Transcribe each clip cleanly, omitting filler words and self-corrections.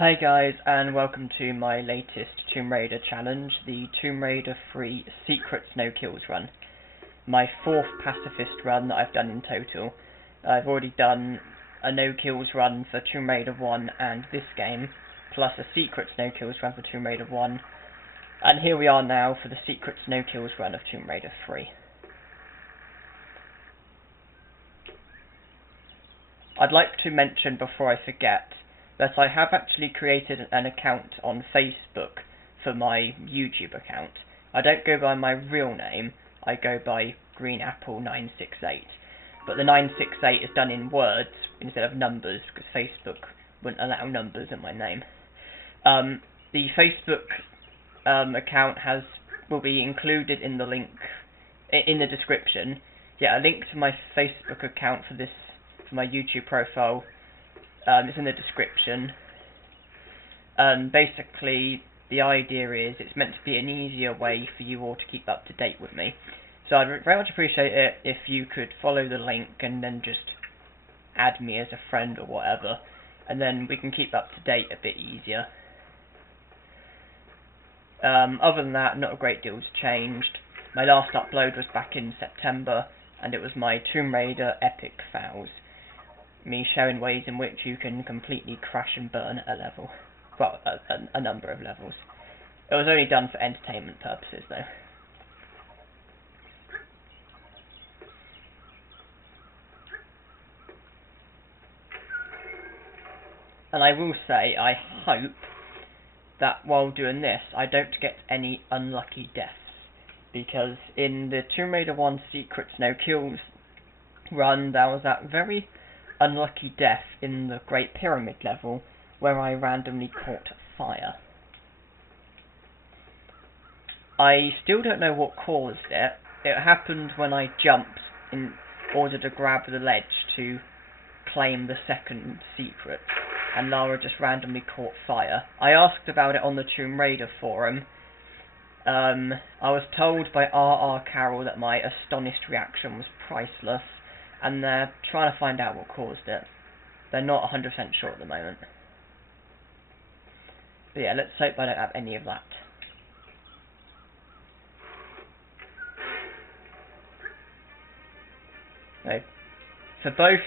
Hi guys, and welcome to my latest Tomb Raider challenge, the Tomb Raider 3 Secrets No Kills run. My fourth pacifist run that I've done in total. I've already done a no kills run for Tomb Raider 1 and this game, plus a Secrets No Kills run for Tomb Raider 1, and here we are now for the Secrets No Kills run of Tomb Raider 3. I'd like to mention before I forget that I have actually created an account on Facebook for my YouTube account. I don't go by my real name, I go by greenapple968. But the 968 is done in words instead of numbers, because Facebook wouldn't allow numbers in my name. The Facebook account will be included in the link in the description. Yeah, a link to my Facebook account for my YouTube profile is in the description. Basically, the idea is it's meant to be an easier way for you all to keep up to date with me. So I'd very much appreciate it if you could follow the link and then just add me as a friend or whatever, and then we can keep up to date a bit easier. Other than that, not a great deal's changed. My last upload was back in September, and it was my Tomb Raider epic fails. Me showing ways in which you can completely crash and burn a level. Well, a number of levels. It was only done for entertainment purposes, though. And I will say, I hope that while doing this, I don't get any unlucky deaths. Because in the Tomb Raider 1 Secrets No Kills run, there was that very unlucky death in the Great Pyramid level where I randomly caught fire. I still don't know what caused it. It happened when I jumped in order to grab the ledge to claim the second secret, and Lara just randomly caught fire. I asked about it on the Tomb Raider forum. I was told by R.R. Carroll that my astonished reaction was priceless, and they're trying to find out what caused it. They're not 100% sure at the moment. But yeah, let's hope I don't have any of that. Okay. For both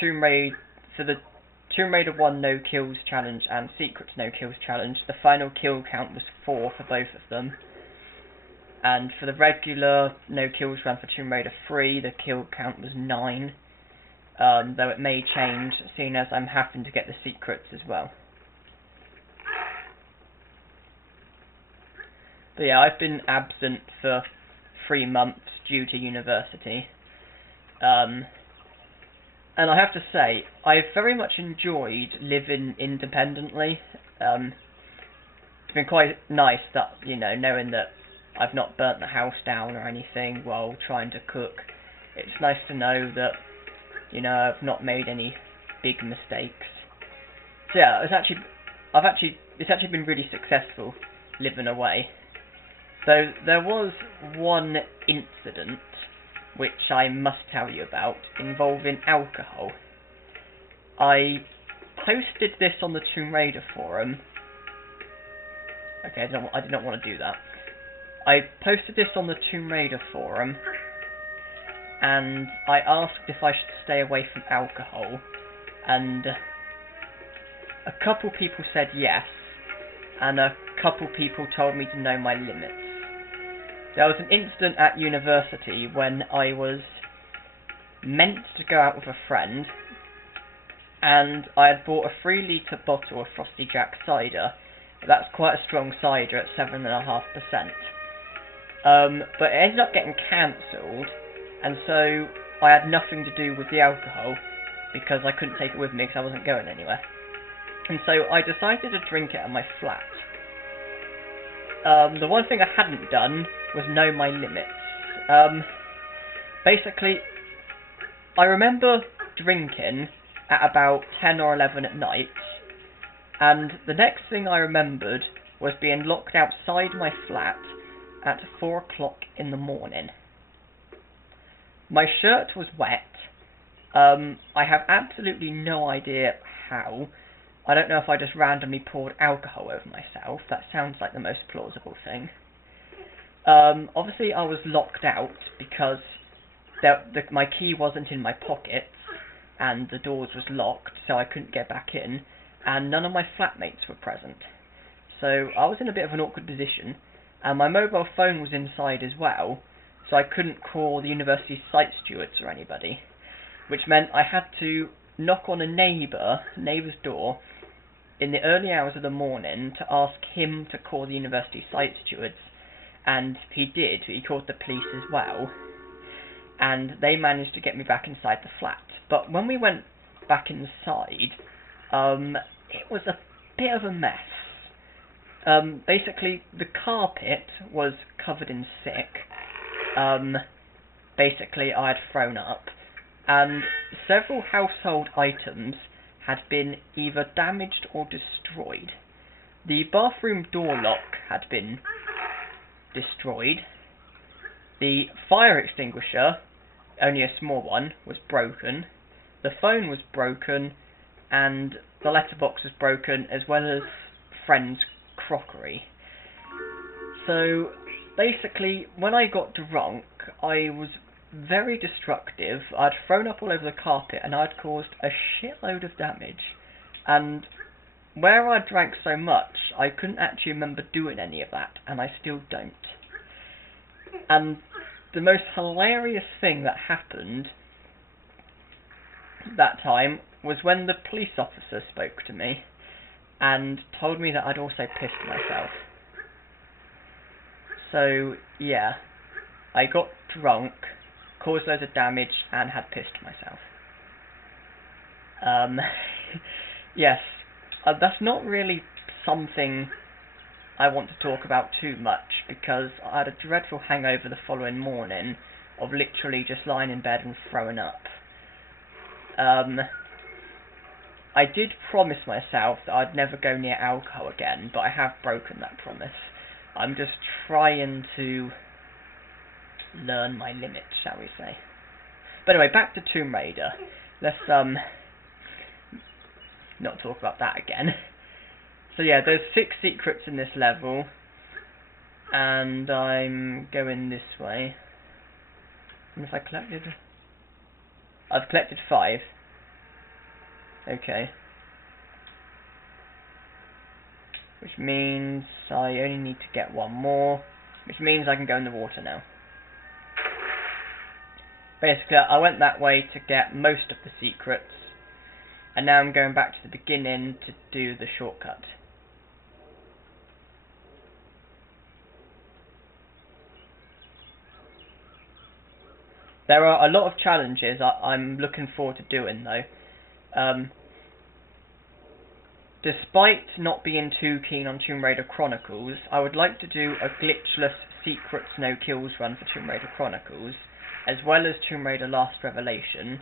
the Tomb Raider 1 No Kills challenge and Secrets No Kills challenge, the final kill count was 4 for both of them. And for the regular No Kills run for Tomb Raider 3, the kill count was 9. Though it may change, seeing as I'm having to get the secrets as well. But yeah, I've been absent for 3 months due to university. And I have to say, I've very much enjoyed living independently. It's been quite nice that, knowing that I've not burnt the house down or anything while trying to cook. It's nice to know that, I've not made any big mistakes. So yeah, it's actually been really successful living away. Though there was one incident which I must tell you about involving alcohol. I posted this on the Tomb Raider forum. Okay, I did not want to do that. I posted this on the Tomb Raider forum, and I asked if I should stay away from alcohol, and a couple people said yes, and a couple people told me to know my limits. There was an incident at university when I was meant to go out with a friend, and I had bought a 3-litre bottle of Frosty Jack cider. That's quite a strong cider at 7.5%. But it ended up getting cancelled, and so I had nothing to do with the alcohol because I couldn't take it with me because I wasn't going anywhere. And so I decided to drink it at my flat. The one thing I hadn't done was know my limits. Basically, I remember drinking at about 10 or 11 at night, and the next thing I remembered was being locked outside my flat at 4 o'clock in the morning. My shirt was wet. I have absolutely no idea how, I don't know if I just randomly poured alcohol over myself. That sounds like the most plausible thing. Obviously I was locked out because my key wasn't in my pockets and the doors was locked, so I couldn't get back in, and none of my flatmates were present. So I was in a bit of an awkward position, and my mobile phone was inside as well, so I couldn't call the university site stewards or anybody, which meant I had to knock on a neighbour's door in the early hours of the morning to ask him to call the university site stewards, and he did. He called the police as well, and they managed to get me back inside the flat. But when we went back inside, it was a bit of a mess. Basically, the carpet was covered in sick. Basically, I had thrown up, and several household items had been either damaged or destroyed. The bathroom door lock had been destroyed. The fire extinguisher, only a small one, was broken. The phone was broken, and the letterbox was broken, as well as friends' crockery. So basically, when I got drunk, I was very destructive. I'd thrown up all over the carpet, and I'd caused a shitload of damage. And where I drank so much, I couldn't actually remember doing any of that, and I still don't. And the most hilarious thing that happened that time was when the police officer spoke to me and told me that I'd also pissed myself. So yeah, I got drunk, caused loads of damage, and had pissed myself. Yes, that's not really something I want to talk about too much, because I had a dreadful hangover the following morning of literally just lying in bed and throwing up. I did promise myself that I'd never go near alcohol again, but I have broken that promise. I'm just trying to learn my limits, shall we say. But anyway, back to Tomb Raider. Let's not talk about that again. So yeah, there's 6 secrets in this level, and I'm going this way. And if I collected... I've collected 5. Okay. Which means I only need to get 1 more, which means I can go in the water now. Basically, I went that way to get most of the secrets, and now I'm going back to the beginning to do the shortcut. There are a lot of challenges I'm looking forward to doing, though. Despite not being too keen on Tomb Raider Chronicles, I would like to do a glitchless secrets no kills run for Tomb Raider Chronicles, as well as Tomb Raider Last Revelation.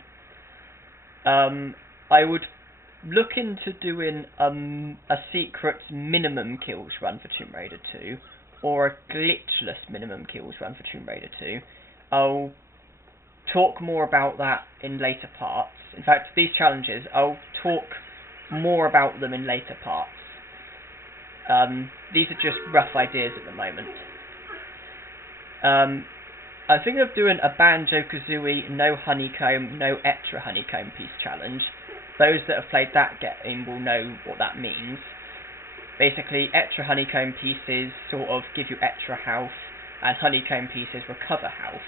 I would look into doing a secrets minimum kills run for Tomb Raider 2, or a glitchless minimum kills run for Tomb Raider 2. I'll talk more about that in later parts. In fact, these challenges, I'll talk more about them in later parts. These are just rough ideas at the moment. I'm thinking of doing a Banjo-Kazooie no honeycomb, no extra honeycomb piece challenge. Those that have played that game will know what that means. Basically, extra honeycomb pieces sort of give you extra health, and honeycomb pieces recover health.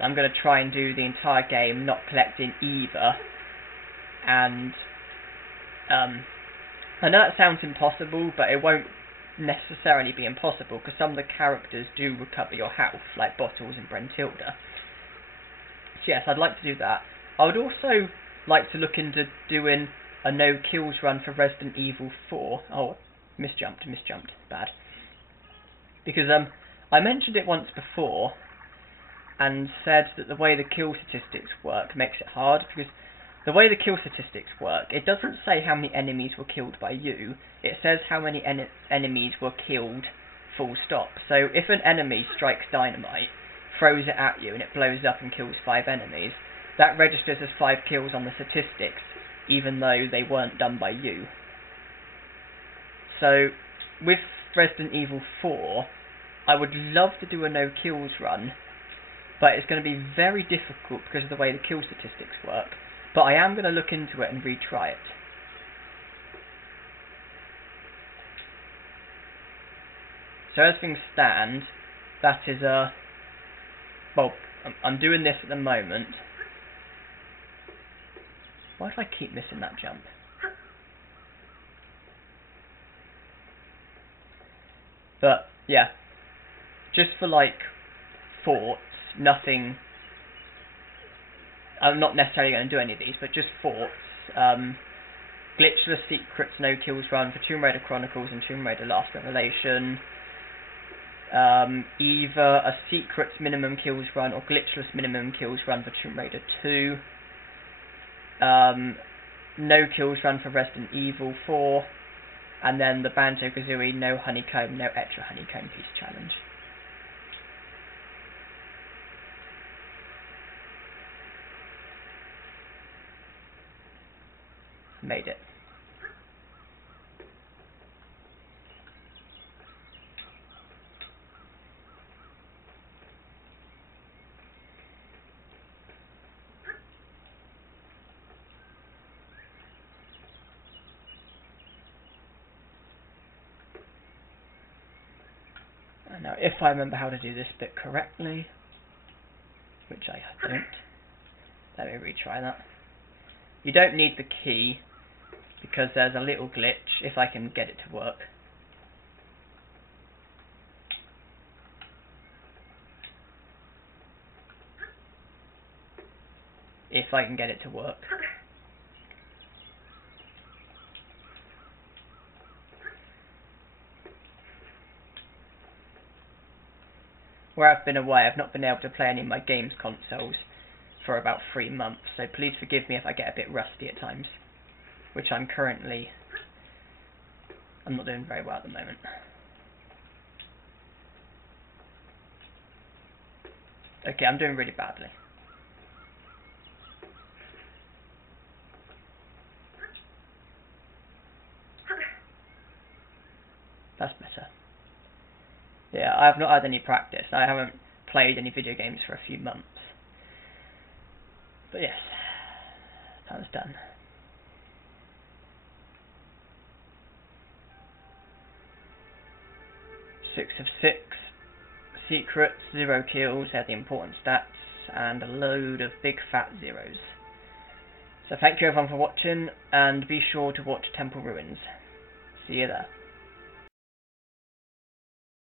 I'm going to try and do the entire game not collecting either, and I know that sounds impossible, but it won't necessarily be impossible, because some of the characters do recover your health, like Bottles and Brentilda. So yes, I'd like to do that. I would also like to look into doing a no kills run for Resident Evil 4. Oh, misjumped, bad. Because I mentioned it once before, and said that the way the kill statistics work makes it hard, because the way the kill statistics work, it doesn't say how many enemies were killed by you, it says how many enemies were killed, full stop. So if an enemy strikes dynamite, throws it at you, and it blows up and kills 5 enemies, that registers as 5 kills on the statistics, even though they weren't done by you. So, with Resident Evil 4, I would love to do a no kills run, but it's going to be very difficult because of the way the kill statistics work. But I am going to look into it and retry it. So as things stand, that is well, I'm doing this at the moment. Why do I keep missing that jump? But, yeah. Just for, like, thoughts, nothing... I'm not necessarily going to do any of these, but just thoughts. Glitchless Secrets No Kills run for Tomb Raider Chronicles and Tomb Raider Last Revelation. Either a Secrets minimum kills run or glitchless minimum kills run for Tomb Raider 2. No kills run for Resident Evil 4. And then the Banjo-Kazooie no honeycomb, no extra honeycomb piece challenge. Made it. Now, if I remember how to do this bit correctly, which I don't, let me retry that. You don't need the key, because there's a little glitch, if I can get it to work. If I can get it to work. Where I've been away, I've not been able to play any of my games consoles for about 3 months, so please forgive me if I get a bit rusty at times, which I'm not doing very well at the moment. Okay, I'm doing really badly. That's better. Yeah, I have not had any practice. I haven't played any video games for a few months. But yes, that was done. Six of 6. Secrets, 0 kills, they had the important stats, and a load of big fat zeros. So thank you everyone for watching, and be sure to watch Temple Ruins. See you there.